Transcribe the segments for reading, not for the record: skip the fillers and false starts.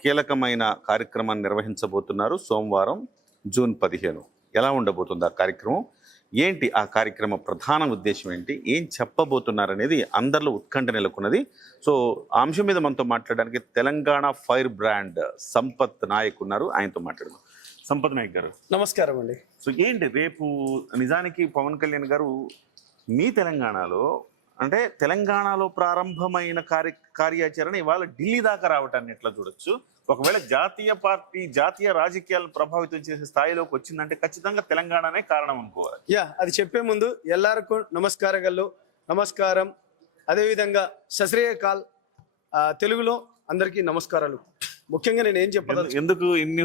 కీలకమైన కార్యక్రమాన్ని నిర్వహించబోతున్నారు సోమవారం జూన్ 15. ఎలా ఉండబోతుంది ఆ కార్యక్రమం, ఏంటి ఆ కార్యక్రమ ప్రధాన ఉద్దేశం ఏంటి, ఏం చెప్పబోతున్నారనేది అందరిలో ఉత్కంఠ నెలకొన్నది. సో ఆ అంశం మీద మనతో మాట్లాడడానికి తెలంగాణ ఫైర్ బ్రాండ్ సంపత్ నాయక్ ఉన్నారు. ఆయనతో మాట్లాడదాం. సంపత్ నాయక్ గారు నమస్కారం అండి. సో ఏంటి రేపు నిజానికి పవన్ కళ్యాణ్ గారు మీ తెలంగాణలో అంటే తెలంగాణలో ప్రారంభమైన కార్యాచరణ ఇవాళ ఢిల్లీ దాకా రావటాన్ని ఎట్లా చూడొచ్చు? ఒకవేళ జాతీయ పార్టీ జాతీయ రాజకీయాలను ప్రభావితం చేసే స్థాయిలోకి వచ్చిందంటే ఖచ్చితంగా తెలంగాణనే కారణం అనుకోవాలి. అది చెప్పే ముందు ఎల్లారకు నమస్కారం, అదేవిధంగా సశ్రేయకాల్ తెలుగులో అందరికీ నమస్కారాలు. ముఖ్యంగా నేను ఏం చెప్పాలి, ఎందుకు ఇన్ని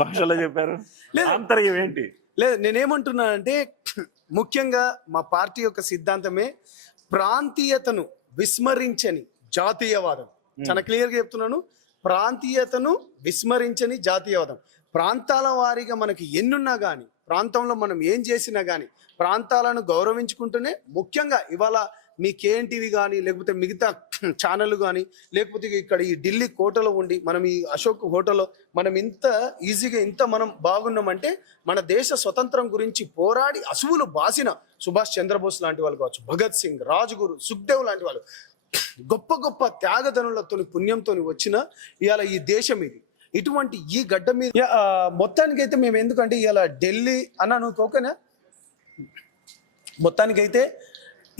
భాషల్లో చెప్పారు, ఆంతర్యం ఏంటి? లేదు, నేనేమంటున్నానంటే ముఖ్యంగా మా పార్టీ యొక్క సిద్ధాంతమే ప్రాంతీయతను విస్మరించని జాతీయవాదం. చాలా క్లియర్గా చెప్తున్నాను, ప్రాంతీయతను విస్మరించని జాతీయవాదం. ప్రాంతాల వారీగా మనకి ఎన్నున్నా కానీ, ప్రాంతంలో మనం ఏం చేసినా కానీ ప్రాంతాలను గౌరవించుకుంటూనే, ముఖ్యంగా ఇవాళ మీ కేఎన్టీవీ కానీ లేకపోతే మిగతా ఛానళ్ళు కానీ లేకపోతే ఇక్కడ ఈ ఢిల్లీ కోటలో ఉండి మనం ఈ అశోక్ హోటల్లో మనం ఇంత ఈజీగా ఇంత మనం బాగున్నామంటే మన దేశ స్వతంత్రం గురించి పోరాడి అసువులు బాసిన సుభాష్ చంద్రబోస్ లాంటి వాళ్ళు కావచ్చు, భగత్ సింగ్, రాజ్గురు, సుఖ్దేవ్ లాంటి వాళ్ళు గొప్ప గొప్ప త్యాగధనులతో పుణ్యంతో వచ్చిన ఇవాళ ఈ దేశం ఇది. ఇటువంటి ఈ గడ్డ మీద మొత్తానికైతే మేము ఎందుకంటే ఇవాళ ఢిల్లీ అన్నాను ఓకేనా, మొత్తానికైతే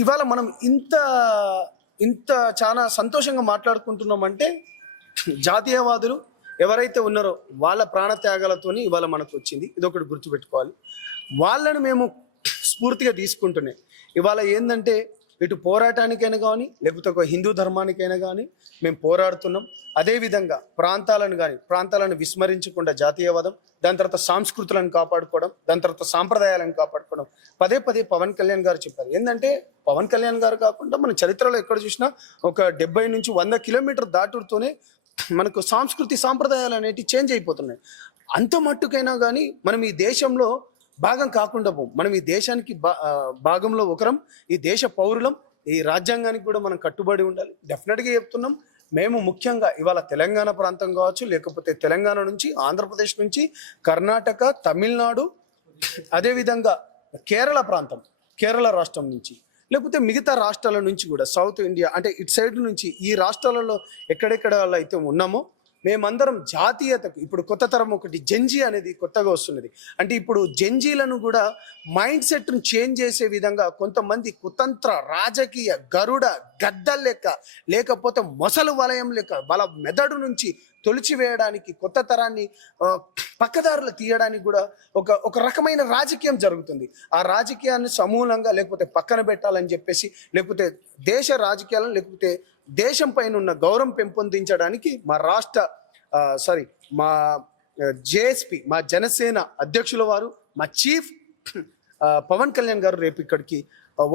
ఇవాళ మనం ఇంత చాలా సంతోషంగా మాట్లాడుకుంటున్నామంటే జాతీయవాదులు ఎవరైతే ఉన్నారో వాళ్ళ ప్రాణత్యాగాలతోని ఇవాళ మనకు వచ్చింది. ఇది ఒకటి గుర్తుపెట్టుకోవాలి. వాళ్ళని మేము స్ఫూర్తిగా తీసుకుంటున్నాయి. ఇవాళ ఏంటంటే ఇటు పోరాటానికైనా కానీ లేకపోతే ఒక హిందూ ధర్మానికైనా కానీ మేము పోరాడుతున్నాం. అదేవిధంగా ప్రాంతాలను విస్మరించకుండా జాతీయవాదం, దాని తర్వాత సంస్కృతులను కాపాడుకోవడం, దాని తర్వాత సాంప్రదాయాలను కాపాడుకోవడం. పదే పవన్ కళ్యాణ్ గారు చెప్పారు. ఏంటంటే పవన్ కళ్యాణ్ గారు కాకుండా మన చరిత్రలో ఎక్కడ చూసినా ఒక 70 నుంచి 100 కిలోమీటర్ దాటుతూనే మనకు సాంప్రదాయాలు అనేవి చేంజ్ అయిపోతున్నాయి. అంత మట్టుకైనా కానీ మనం ఈ దేశంలో భాగం కాకుండా పోం. మనం ఈ దేశానికి భాగంలో ఒకరం, ఈ దేశ పౌరులం, ఈ రాజ్యాంగానికి కూడా మనం కట్టుబడి ఉండాలి. డెఫినెట్గా చెప్తున్నాం. మేము ముఖ్యంగా ఇవాళ తెలంగాణ ప్రాంతం కావచ్చు, లేకపోతే తెలంగాణ నుంచి ఆంధ్రప్రదేశ్ నుంచి కర్ణాటక, తమిళనాడు, అదేవిధంగా కేరళ ప్రాంతం, కేరళ రాష్ట్రం నుంచి, లేకపోతే మిగతా రాష్ట్రాల నుంచి కూడా సౌత్ ఇండియా అంటే ఇటు సైడ్ నుంచి ఈ రాష్ట్రాలలో ఎక్కడెక్కడ అయితే ఉన్నామో మేమందరం జాతీయతకు ఇప్పుడు కొత్త తరం ఒకటి జెన్జీ అనేది కొత్తగా వస్తున్నది. అంటే ఇప్పుడు జెన్జీలను కూడా మైండ్ సెట్ను చేంజ్ చేసే విధంగా కొంతమంది కుతంత్ర రాజకీయ గరుడ గద్దల లెక్క లేకపోతే మొసలు వలయం లెక్క వాళ్ళ మెదడు నుంచి తొలిచివేయడానికి, కొత్త తరాన్ని పక్కదారులు తీయడానికి కూడా ఒక రకమైన రాజకీయం జరుగుతుంది. ఆ రాజకీయాన్ని సమూలంగా లేకపోతే పక్కన పెట్టాలని చెప్పేసి, లేకపోతే దేశ రాజకీయాలను లేకపోతే దేశం పైన ఉన్న గౌరవం పెంపొందించడానికి మా జేఎస్పీ, మా జనసేన అధ్యక్షుల వారు, మా చీఫ్ పవన్ కళ్యాణ్ గారు రేపు ఇక్కడికి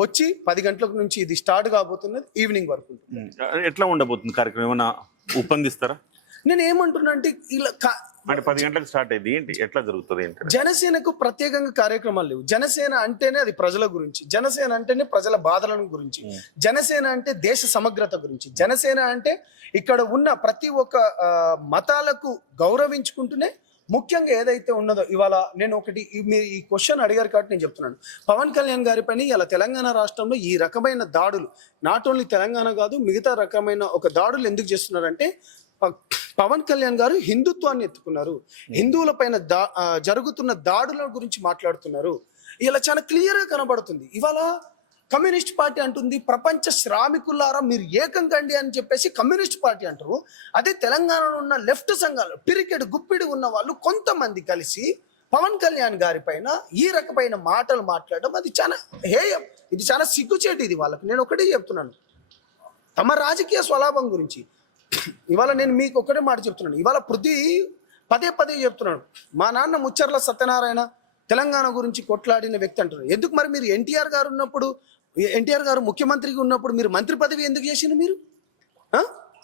వచ్చి 10 గంటల నుంచి ఇది స్టార్ట్ కాబోతున్నది, ఈవినింగ్ వరకు. ఎట్లా ఉండబోతుంది కార్యక్రమం, ఏమన్నా ఉపందిస్తారా? నేను ఏమంటున్నా అంటే ఇలా 10 గంటలకు స్టార్ట్ అయింది, ఏంటి ఎట్లా జరుగుతుంది? జనసేనకు ప్రత్యేకంగా కార్యక్రమాలు లేవు. జనసేన అంటేనే అది ప్రజల గురించి, జనసేన అంటేనే ప్రజల బాధలను గురించి, జనసేన అంటే దేశ సమగ్రత గురించి, జనసేన అంటే ఇక్కడ ఉన్న ప్రతి ఒక్క మతాలకు గౌరవించుకుంటూనే ముఖ్యంగా ఏదైతే ఉన్నదో ఇవాళ నేను ఒకటి మీరు ఈ క్వశ్చన్ అడిగారు కాబట్టి నేను చెప్తున్నాను. పవన్ కళ్యాణ్ గారి పైన ఇలా తెలంగాణ రాష్ట్రంలో ఈ రకమైన దాడులు నాట్ ఓన్లీ తెలంగాణ కాదు మిగతా రకమైన ఒక దాడులు ఎందుకు చేస్తున్నారంటే పవన్ కళ్యాణ్ గారు హిందుత్వాన్ని ఎత్తుకున్నారు, హిందువుల పైన జరుగుతున్న దాడుల గురించి మాట్లాడుతున్నారు. ఇలా చాలా క్లియర్గా కనబడుతుంది. ఇవాళ కమ్యూనిస్ట్ పార్టీ అంటుంది ప్రపంచ శ్రామికులారా మీరు ఏకం కండి అని చెప్పేసి కమ్యూనిస్ట్ పార్టీ అంటారు. అదే తెలంగాణలో ఉన్న లెఫ్ట్ సంఘాలు పిరికెడు గుప్పిడి ఉన్న వాళ్ళు కొంతమంది కలిసి పవన్ కళ్యాణ్ గారి పైన ఈ రకమైన మాటలు మాట్లాడడం అది చాలా హేయం, ఇది చాలా సిగ్గుచేటు. ఇది వాళ్ళకి నేను ఒకటే చెప్తున్నాను, తమ రాజకీయ స్వలాభం గురించి. ఇవాళ నేను మీకు ఒకటే మాట చెప్తున్నాను, ఇవాళ పదే చెప్తున్నాను. మా నాన్న ముచ్చర్ల సత్యనారాయణ తెలంగాణ గురించి కొట్లాడిన వ్యక్తి అంటున్నారు. ఎందుకు మరి మీరు ఎన్టీఆర్ గారు ముఖ్యమంత్రిగా ఉన్నప్పుడు మీరు మంత్రి పదవి ఎందుకు చేసిండ్రు?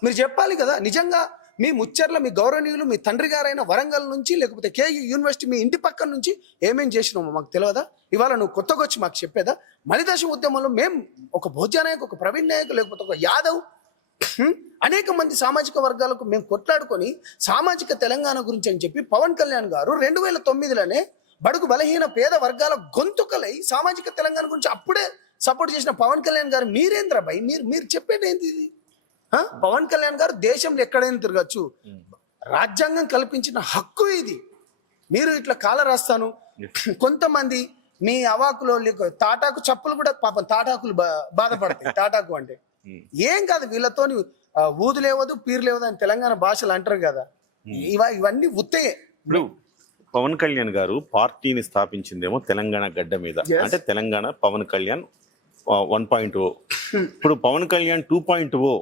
మీరు చెప్పాలి కదా. నిజంగా మీ ముచ్చర్ల మీ గౌరవనీయులు మీ తండ్రి గారైన వరంగల్ నుంచి లేకపోతే కేయూ యూనివర్సిటీ మీ ఇంటి పక్కన నుంచి ఏమేం చేసినామో మాకు తెలియదా? ఇవాళ నువ్వు కొత్తగా వచ్చి మాకు చెప్పేదా? మలిదశ ఉద్యమంలో మేము ఒక భోజ్య నాయక్, ఒక ప్రవీణ్ నాయక్ లేకపోతే ఒక యాదవ్ అనేక మంది సామాజిక వర్గాలకు మేము కొట్లాడుకొని సామాజిక తెలంగాణ గురించి అని చెప్పి పవన్ కళ్యాణ్ గారు 2009లోనే బడుగు బలహీన పేద వర్గాల గొంతుకలై సామాజిక తెలంగాణ గురించి అప్పుడే సపోర్ట్ చేసిన పవన్ కళ్యాణ్ గారు మీరేంద్ర భయ్ మీరు చెప్పేది ఏంటి ఇది? పవన్ కళ్యాణ్ గారు దేశంలో ఎక్కడైనా తిరగచ్చు, రాజ్యాంగం కల్పించిన హక్కు ఇది. మీరు ఇట్లా కాల రాస్తాను. కొంతమంది మీ అవాకులో తాటాకు చప్పులు కూడా పాపం తాటాకులు బాధపడతాయి. తాటాకు అంటే ఏం కాదు, వీళ్ళతోని ఊదులేవదు పీరులేవదు అని తెలంగాణ భాషలు అంటారు కదా, ఇవన్నీ ఉత్తయే. ఇప్పుడు పవన్ కళ్యాణ్ గారు పార్టీని స్థాపించిందేమో తెలంగాణ గడ్డ మీద, అంటే తెలంగాణ పవన్ కళ్యాణ్ 1.0. ఇప్పుడు పవన్ కళ్యాణ్ 2.0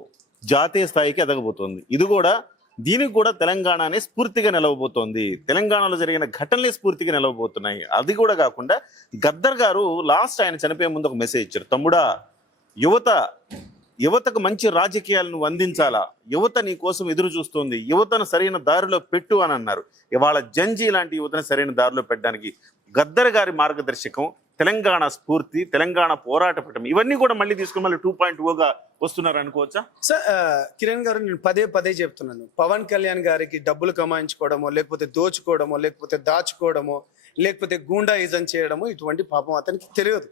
జాతీయ స్థాయికి ఎదగబోతోంది. ఇది కూడా దీనికి కూడా తెలంగాణనే స్ఫూర్తిగా నిలవబోతోంది. తెలంగాణలో జరిగిన ఘటనలే స్ఫూర్తిగా నిలవబోతున్నాయి. అది కూడా కాకుండా గద్దర్ గారు లాస్ట్ ఆయన చనిపోయే ముందు ఒక మెసేజ్ ఇచ్చారు, తమ్ముడా యువతకు మంచి రాజకీయాలను అందించాలా, యువత నీ కోసం ఎదురు చూస్తుంది, యువతను సరైన దారిలో పెట్టు అని అన్నారు. ఇవాళ జంజీ లాంటి యువతను సరైన దారిలో పెట్టడానికి గద్దర్ గారి మార్గదర్శకం, తెలంగాణ స్ఫూర్తి, తెలంగాణ పోరాట పటం, ఇవన్నీ కూడా మళ్ళీ తీసుకుని మళ్ళీ 2.0గా వస్తున్నారు అనుకోవచ్చా? సార్ కిరణ్ గారు, నేను పదే చెప్తున్నాను, పవన్ కళ్యాణ్ గారికి డబ్బులు కమాయించుకోవడమో లేకపోతే దోచుకోవడమో లేకపోతే దాచుకోవడమో లేకపోతే గూండాయిజం చేయడమో ఇటువంటి పాపం అతనికి తెలియదు.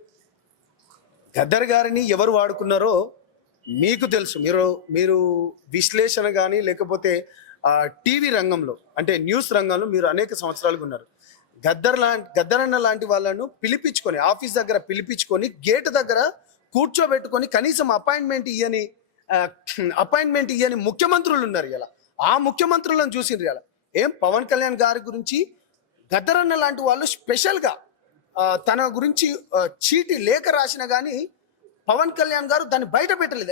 గద్దర్ గారిని ఎవరు వాడుకున్నారో మీకు తెలుసు. మీరు విశ్లేషణ కానీ లేకపోతే టీవీ రంగంలో అంటే న్యూస్ రంగంలో మీరు అనేక సంవత్సరాలుగా ఉన్నారు. గద్దరన్న లాంటి వాళ్ళను పిలిపించుకొని ఆఫీస్ దగ్గర పిలిపించుకొని గేట్ దగ్గర కూర్చోబెట్టుకొని కనీసం అపాయింట్మెంట్ ఇయ్యని ముఖ్యమంత్రులు ఉన్నారు ఇలా. ఆ ముఖ్యమంత్రులను చూసిండ్రు ఇలా. ఏం పవన్ కళ్యాణ్ గారి గురించి గద్దరన్న లాంటి వాళ్ళు స్పెషల్గా తన గురించి చీటి లేఖ రాసిన కానీ పవన్ కళ్యాణ్ గారు దాన్ని బయట పెట్టలేదు.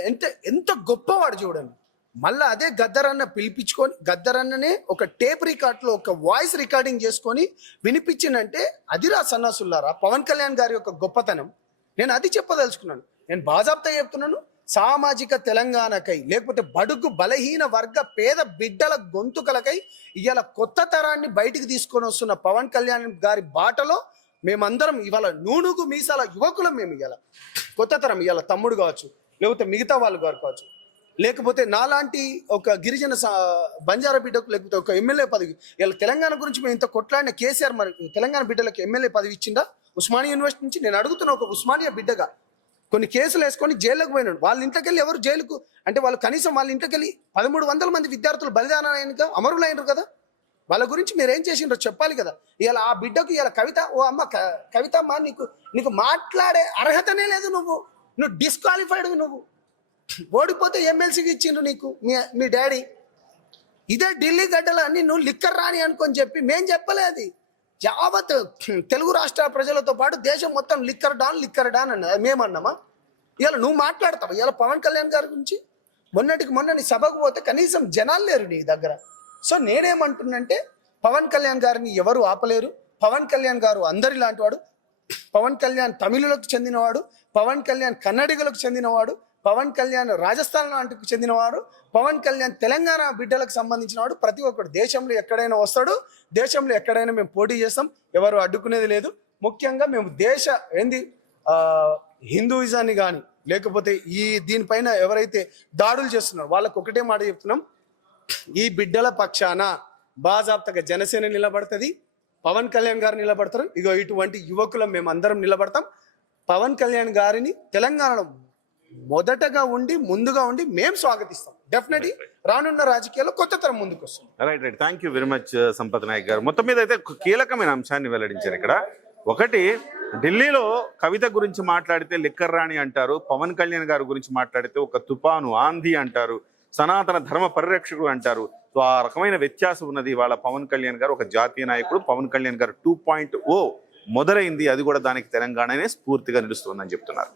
ఎంత గొప్పవాడు చూడండి. మళ్ళీ అదే గద్దరన్న పిలిపించుకొని గద్దరన్ననే ఒక టేప్ రికార్డ్లో ఒక వాయిస్ రికార్డింగ్ చేసుకొని వినిపించిందంటే అదిరా సన్నాసుల్లారా పవన్ కళ్యాణ్ గారి యొక్క గొప్పతనం. నేను అది చెప్పదలుచుకున్నాను. నేను బాజాబ్తా చెప్తున్నాను, సామాజిక తెలంగాణకై లేకపోతే బడుగు బలహీన వర్గ పేద బిడ్డల గొంతుకలకై ఇవాళ కొత్త తరాన్ని బయటికి తీసుకొని వస్తున్న పవన్ కళ్యాణ్ గారి బాటలో మేమందరం ఇవాళ నూనుగు మీసాల యువకులం. మేము ఇవాళ కొత్త తరం, ఇవాళ తమ్ముడు కావచ్చు లేకపోతే మిగతా వాళ్ళు గారు కావచ్చు లేకపోతే నాలాంటి ఒక గిరిజన బంజారా బిడ్డకు లేకపోతే ఒక ఎమ్మెల్యే పదవి, ఇలా తెలంగాణ గురించి మేము ఇంత కొట్లాడిన కేసీఆర్ మరి తెలంగాణ బిడ్డలకు ఎమ్మెల్యే పదవి ఇచ్చిందా? ఉస్మానియా యూనివర్సిటీ నుంచి నేను అడుగుతున్నా, ఒక ఉస్మానియా బిడ్డగా కొన్ని కేసులు వేసుకొని జైల్లోకి పోయినాడు. వాళ్ళ ఇంట్లోకి వెళ్ళి ఎవరు జైలుకు అంటే వాళ్ళు కనీసం వాళ్ళ ఇంట్లోకి వెళ్ళి 1300 మంది విద్యార్థులు బలిదానైనక అమరులైనరు కదా. వాళ్ళ గురించి మీరు ఏం చేసిండ్రో చెప్పాలి కదా. ఇలా ఆ బిడ్డకు ఇలా కవిత, ఓ అమ్మ కవితమ్మ, నీకు మాట్లాడే అర్హతనే లేదు, నువ్వు డిస్క్వాలిఫైడ్, నువ్వు ఓడిపోతే ఎమ్మెల్సీకి ఇచ్చిండ్రు నీకు మీ డాడీ. ఇదే ఢిల్లీ గడ్డలో అన్ని నువ్వు లిక్కర్ రాని అనుకొని చెప్పి మేం చెప్పలేదు. యావత్ తెలుగు రాష్ట్ర ప్రజలతో పాటు దేశం మొత్తం లిక్కర్ డాన్ అన్నది మేమన్నామా? ఇవాళ నువ్వు మాట్లాడతావు ఇవాళ పవన్ కళ్యాణ్ గారి గురించి. మొన్న నీ సభకు పోతే కనీసం జనాలు లేరు నీ దగ్గర. సో నేనేమంటున్నంటే పవన్ కళ్యాణ్ గారిని ఎవరు ఆపలేరు. పవన్ కళ్యాణ్ గారు అందరి లాంటి వాడు. పవన్ కళ్యాణ్ తమిళులకు చెందినవాడు, పవన్ కళ్యాణ్ కన్నడిగులకు చెందినవాడు, పవన్ కళ్యాణ్ రాజస్థాన్ లాంటికి చెందినవాడు, పవన్ కళ్యాణ్ తెలంగాణ బిడ్డలకు సంబంధించినవాడు. ప్రతి ఒక్కడు దేశంలో ఎక్కడైనా వస్తాడు, దేశంలో ఎక్కడైనా మేము పోటీ చేస్తాం, ఎవరు అడ్డుకునేది లేదు. ముఖ్యంగా మేము హిందూయిజాన్ని కానీ లేకపోతే దీనిపైన ఎవరైతే దాడులు చేస్తున్నారో వాళ్ళకు ఒకటే మాట చెప్తున్నాం, ఈ బిడ్డల పక్షాన బాజాప్తగా జనసేన నిలబడుతుంది, పవన్ కళ్యాణ్ గారు నిలబడతారు. ఇగో ఇటువంటి యువకులం మేము అందరం నిలబడతాం. పవన్ కళ్యాణ్ గారిని తెలంగాణలో ముందుగా ఉండి మేము స్వాగతిస్తాం. డెఫినెట్లీ రానున్న రాజకీయాల్లో కొత్త తరం ముందుకు వస్తుంది. Right. Thank you very much Sampath Naik గారు. మొత్తం మీద అయితే కీలకమైన అంశాన్ని వెల్లడించారు ఇక్కడ. ఒకటి, ఢిల్లీలో కవిత గురించి మాట్లాడితే లిక్కర్ రాణి అంటారు, పవన్ కళ్యాణ్ గారి గురించి మాట్లాడితే ఒక తుపాను ఆంధీ అంటారు, సనాతన ధర్మ పరిరక్షకుడు అంటారు. సో ఆ రకమైన వ్యత్యాసం ఉన్నది. వాళ్ళ పవన్ కళ్యాణ్ గారు ఒక జాతీయ నాయకుడు. పవన్ కళ్యాణ్ గారు 2.0 మొదలైంది, అది కూడా దానికి తెలంగాణనే స్ఫూర్తిగా నిలుస్తుందని చెప్తున్నారు.